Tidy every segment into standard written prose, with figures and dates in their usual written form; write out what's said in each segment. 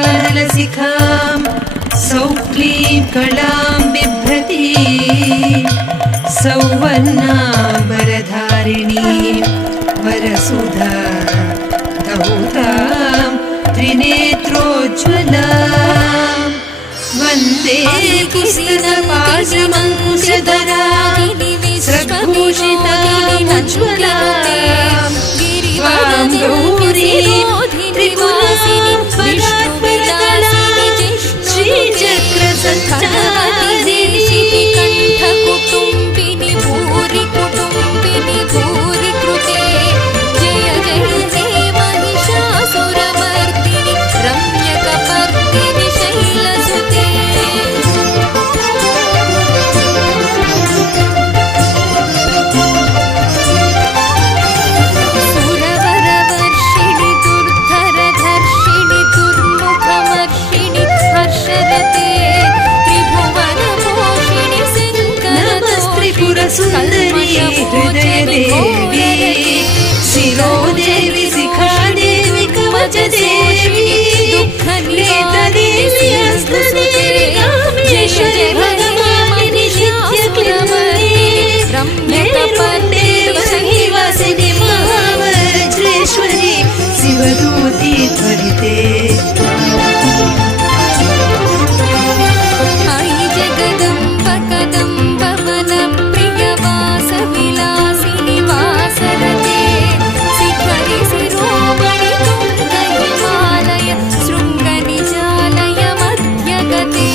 ह्रीङ्कारासनगर्भितानलशिखां सौक्लीं कलां बिभ्रती सौवर्णाम्बरधारिणीं वरसुधा धौतां त्रिनेत्रोज्ज्वलां वन्दे कुसितपाशमङ्कुशधरां स्रग्भूषितामुज्ज्वलां वां गौरीं त्रिपुरां परात्परकलां श्रीचक्रसञ्चारिणीं कण्ठकुटुम्बिनि भूरि कुटुम्बिनि भूरि कृते जय जय हे महिषासुरमर्दिनि रम्यकपर्दिनि शैलसुते सुरवरवर्षिणि दुर्धरधर्षिणि दुर्मुखमर्षिणि हर्षरते त्रिभुवनपोषिणि नमस्त्रिपुरसुन्दरी हृदयदेवी शिरोदेवी शिखादेवी कवचदेवी नेत्रदेवी हस्तदेवी कामेश्वरी भगवानी नित्यप्रमदे मेरुदेवी सहिवासिनी महावज्रेश्वरी शिवदूती त्वरिते आई जगदम्ब कदम्ब वनप्रियवासविलासिनि वासरते शिखरि शिरोमणि तुङ्गहिमालय शृङ्गनिजालय मध्यगते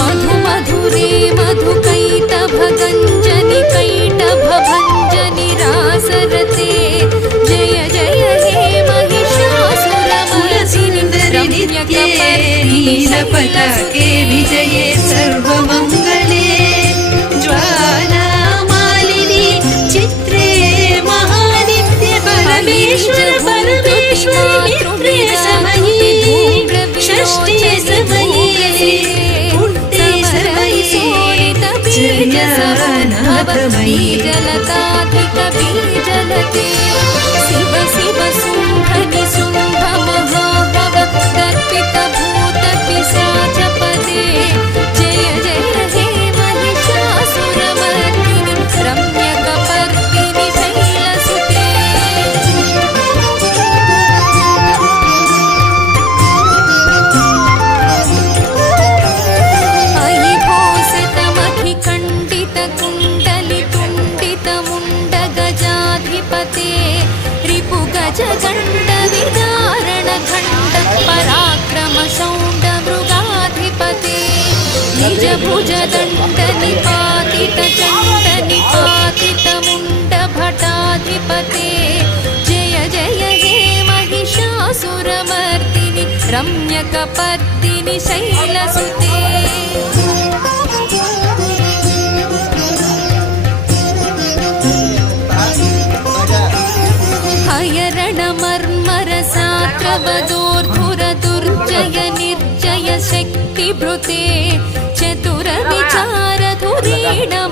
मधु मधुरे मधुकैटभगञ्जनि कैटभभञ्जनि रासरते जय जय हे महिषासुरमर्दिनि नीलपताके विजये सर्वमङ्गले ज्वालामालिनी चित्रे महानित्ये परमेश्वर परमेश्वरि मित्रे समये षष्ठे समये पुण्ये समये जयानाथमयी जलताधिक बीजलते शिव शिव शुम्भनि शुम्भ महाभव दर्पित भूत पिशाचपदे जय जय हे महिषासुरमर्दिनि रम्यकपर्दिनि शैलसुते अयि घोषितमखिखण्डितकुण्डलितुण्डितमुण्डगजाधिपते रिपुगजगण्डविदारणखण्ड पराक्रमशौण्डमृगाधिपते निजभुजदण्डनिपातितचण्डनिपातितमुण्डभटाधिपते जय जय हे महिषासुरमर्दिनि रम्यकपर्दिनि शैलसुते हयरणमर्मरसात्रवदोर्धुरदुर्जय निर्जय शक्तिभृते चतुरविचारधुरीण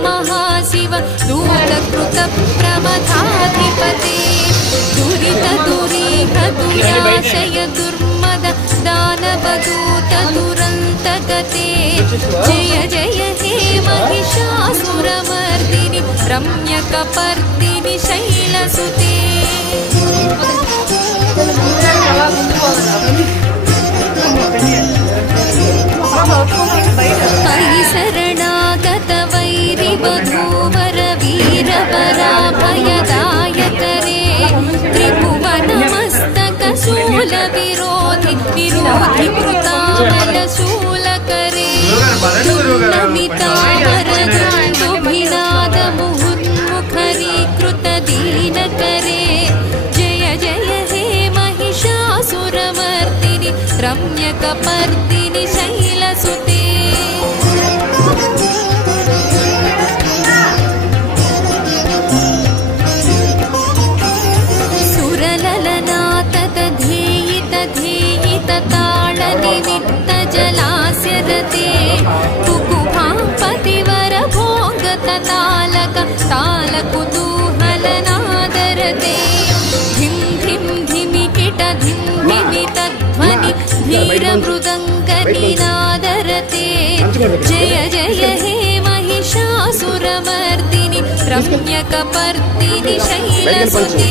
महाशिव दूतकृतप्रमथाधिपते दुरितदुरीहदुराशय दुर्मद दानवदूत दुरन्तगते जय जय हे महिषासुरमर्दिनि रम्यकपर्दिनि शैलसुते अयि शरणागत वैरिवधूवर वीरपराभयदायकरे त्रिभुवनमस्तकशूलविरोधि विरोधि कृतामलशूलकरे दुर्नमितावरदुन्दुभिनादमुहुन्मुखरीकृतदीनकरे जय जय हे महिषासुरमर्दिनि रम्यकपर्दिनि शैलसुते सुरललनाततधेयितताळनिमित्तजलास्यरते कुकुभां पतिवरभोगततालक तालकुतूहल पालनादरते धिं धिं धिमिकिट धिं धिमितध्वनि धीरमृदङ्गनिनादरते जय जय हे महिषासुरमर्दिनि रम्यकपर्दिनि शैलसुते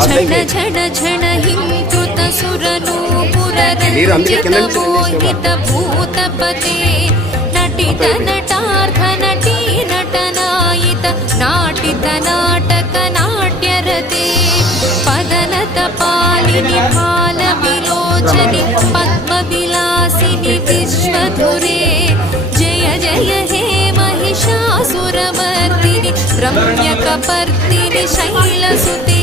झण झण झण हिंकृत सुरनूपुररञ्जितमोहित भूतपते नटित नटार्थ नटी नटनायित नाटित नाटक नाट्यरते पदनत पालिनि फालविलोचनि पद्मविलासिनि विश्वधुरे जय जय हे महिषासुरमर्दिनि रम्यकपर्दिनि शैलसुते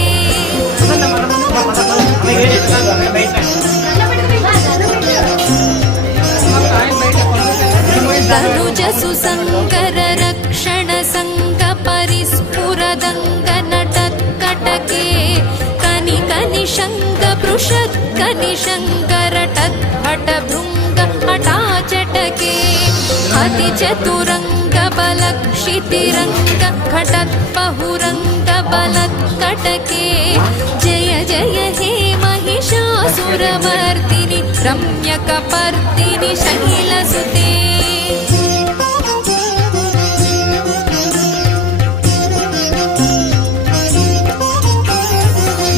तनुज सुसंकर रक्षण संग परिस्फुरदंग नटत्कटके कनिक निशंग पृषत् कनिशंकरटत् हट भृंग हटाचटके अति चतुरंग बलक्षितिरंग घटत् बहुरंग बलत्कटके जय जय हे महिषासुरमर्दिनि रम्यकपर्दिनि शैलसुते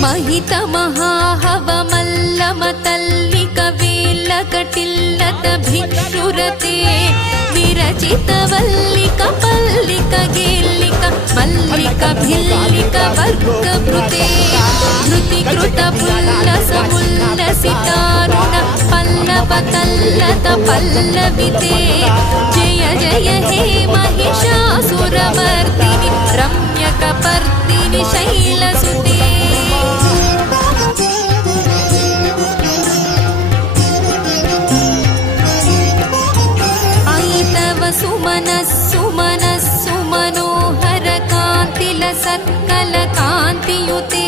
महित महाहवमल्लमतल्लिक वेल्लकटिल्लत भिक्षुरते विरचित वल्लिक पल्लिक गेल्लिक मल्लिक भिल्लिक वर्गभृते धृतिकृत पुल्लस पुल्लसितारुण पल्लव तल्लत पल्लविते जय जय हे महिषासुरमर्दिनि रम्यकपर्दिनि शैलसुते सुमनोहर कान्तिल सत्कल कान्तियुते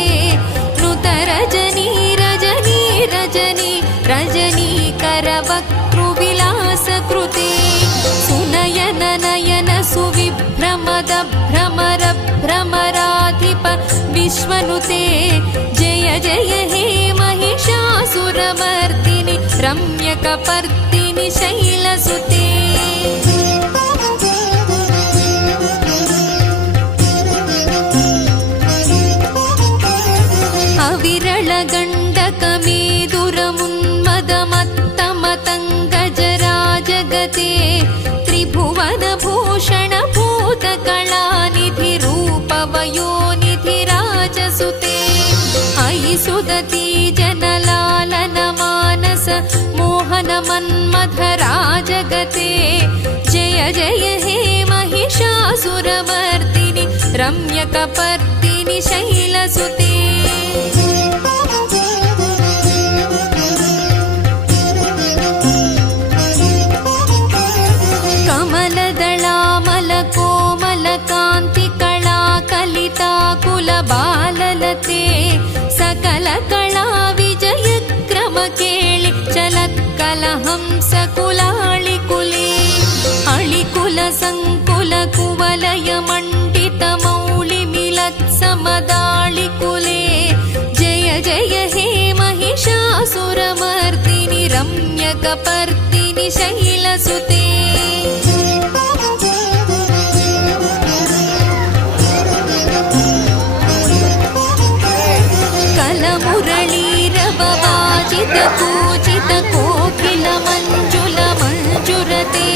नुत रजनी रजनी रजनी रजनीकर वक्तृविलास कृते सुनयन नयन सुविभ्रमद भ्रमर भ्रमराधिप विश्वनुते जय जय हे महिषासुरमर्दिनि रम्यकपर्दिनि शैलसुते अविरलगण्डकमेदुरमुन्मदमत्तमतङ्गजराजगते त्रिभुवनभूषणभूतकलानिधिरूपवयोनिधिराजसुते अयि सुदती जनलालन मानस मोहन मन्मथराजगते जय जय हे महिषासुरमर्दिनि रम्यकपर्दिनि शैलसुते बाललते सकल कला विजय क्रम केळि चलत्कल हंस कुलाळि कुले अळिकुल संकुल कुवलय मंडित मौळि मिलत् समदाळि कुले जय जय हे महिषासुरमर्दिनि रम्यकपर्दिनि शैलसुते मुरलीरववाजित पूजित कोकिल मंजुल मंजुरते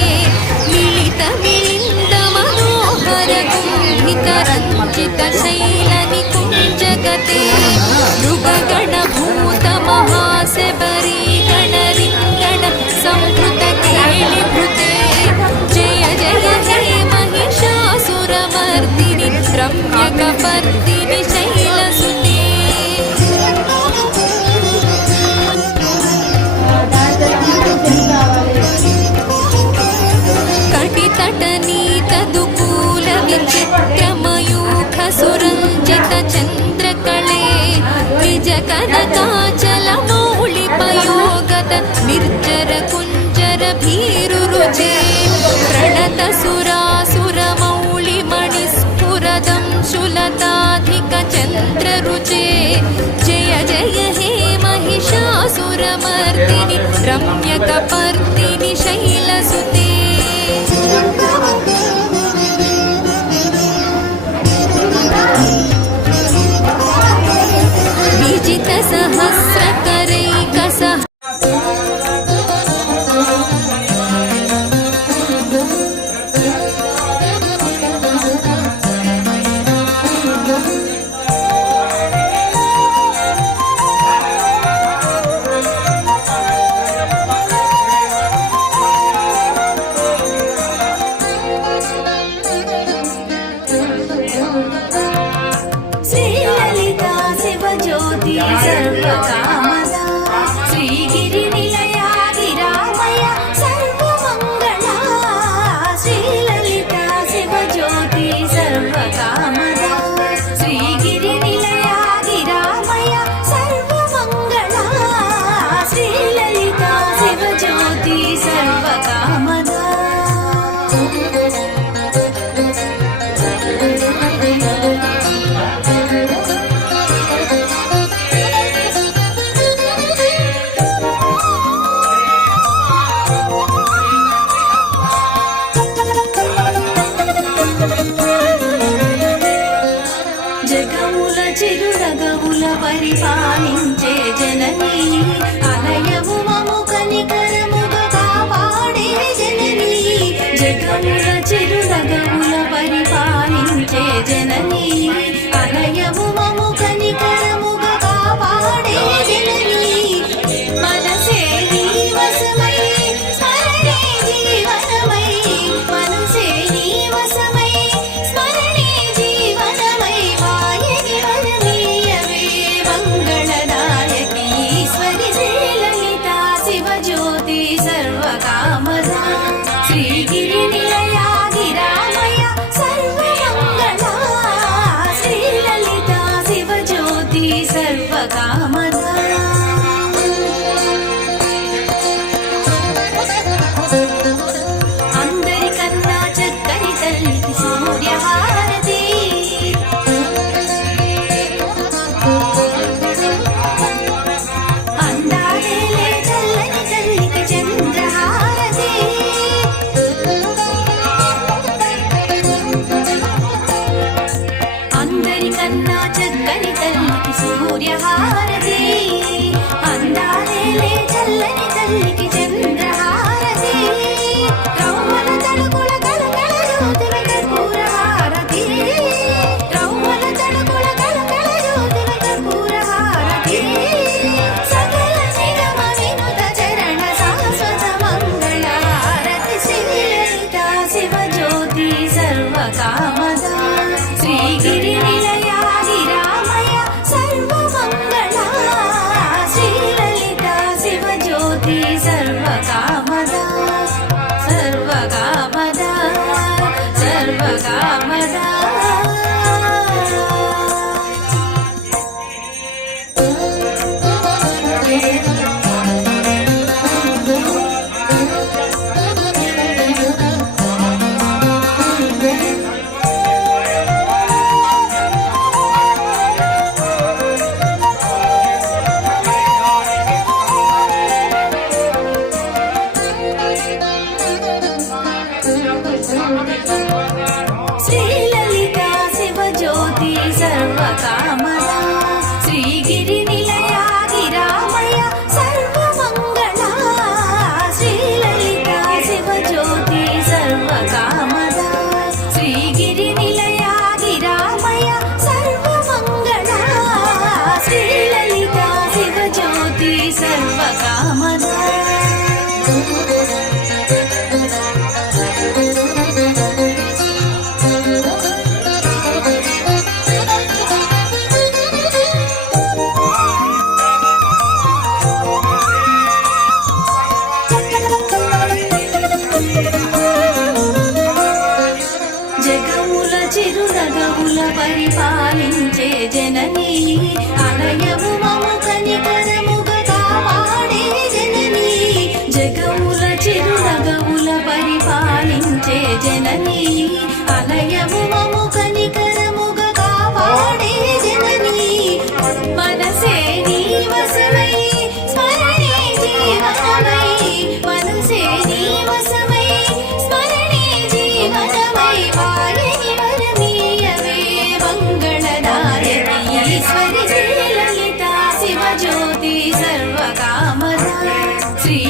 मिलित मिलिंद मनोहर कुंभित रंजित शैल निकुंजगते मृगगण भूत महासेबरी गण रिंगण संभृत केलिभृते जय जय हे महिषासुरमर्दिनि रम्यकपर्दिनि शैलसुते कटितटनीतदुकूल विचित्रमयूख सुरञ्जित चन्द्रकले తల్లికి చంద్రహారతి రౌమల తడుకుల కలకల జ్యోతిల కర్పూర హారతి రౌమల తడుకుల కలకల జ్యోతిల కర్పూర హారతి సకల నిగమ వినుత చరణ శాశ్వత మంగళ హారతి శ్రీలలిత శివ జ్యోతి సర్వకామద శ్రీగిరి నిలయాది రామయ సర్వమంగళ శ్రీలలిత శివ జ్యోతి సర్వకామద సర్వకామద సర్వకామద శ్రీలలిత శివ జ్యోతి సర్వకామద శ్రీగిరి నిలయాది రామయ సర్వమంగళ శ్రీలలిత శివ జ్యోతి సర్వకామద శ్రీగిరి నిలయాది రామయ సర్వమంగళ శ్రీలలిత శివ జ్యోతి సర్వకామద జగముల చిరునగముల పరిపాలించే జననీ అనయము మమ కనికరముగ కాపాడే జననీ జగముల చిరునగముల పరిపాలించే జననీ అనయము మమ కనికరముగ కాపాడే జననీ మనసే నీ వశమై స్మరణే జీవనమై మనసే నీ వశమై స్మరణే జీవనమై వాయని వరమీయవే మంగళదాయని ఈశ్వరి శ్రీలలిత శివ జ్యోతి సర్వకామద శ్రీ